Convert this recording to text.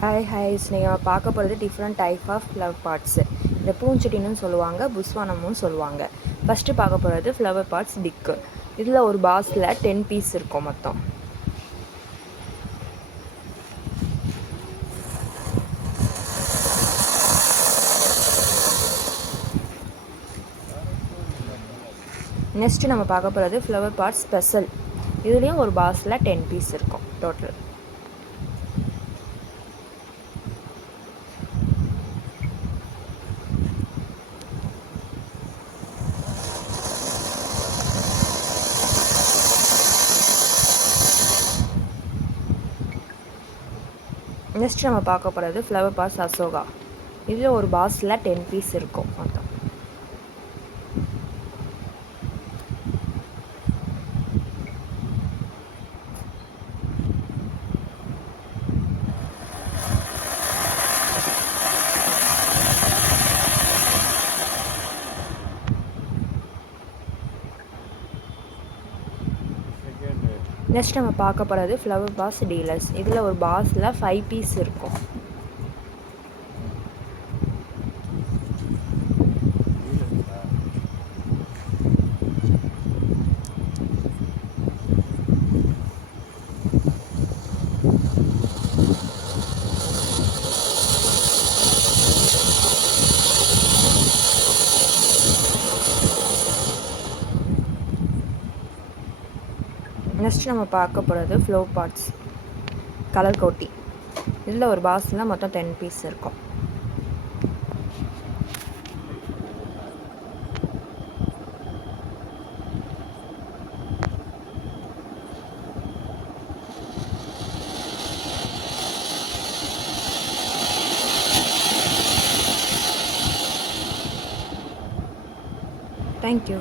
ஹாய்ஸ் நீங்கள் நம்ம பார்க்க போகிறது different type of flower pots. இந்த பூஞ்செடின்னு சொல்லுவாங்க, புஸ்வானமும் சொல்லுவாங்க. ஃபஸ்ட்டு பார்க்க போகிறது ஃப்ளவர் பாட்ஸ் பிக்கு. இதில் ஒரு பாக்ஸில் 10 பீஸ் இருக்கும் மொத்தம். நெக்ஸ்ட்டு நம்ம பார்க்க போகிறது ஃப்ளவர் பாட் ஸ்பெஷல். இதுலேயும் ஒரு பாக்ஸில் 10 பீஸ் இருக்கும் டோட்டல். நெக்ஸ்ட் நம்ம பார்க்க போகிறது ஃப்ளவர் பாட்ஸ் அசோகா. இதில் ஒரு பாக்ஸில் 10 பீஸ் இருக்கும் மொத்தம். நெக்ஸ்ட் நம்ம பார்க்க போகிறது ஃப்ளவர் பாஸ் டீலர்ஸ். இதில் ஒரு பாக்ஸில் 5 பீஸ் இருக்கும். நெக்ஸ்ட் நம்ம பார்க்க போகிறது ஃப்ளவர் பாட்ஸ் கலர் கோட்டி. இதில் ஒரு பாக்ஸில் மொத்தம் 10 பீஸ் இருக்கும். தேங்க்யூ.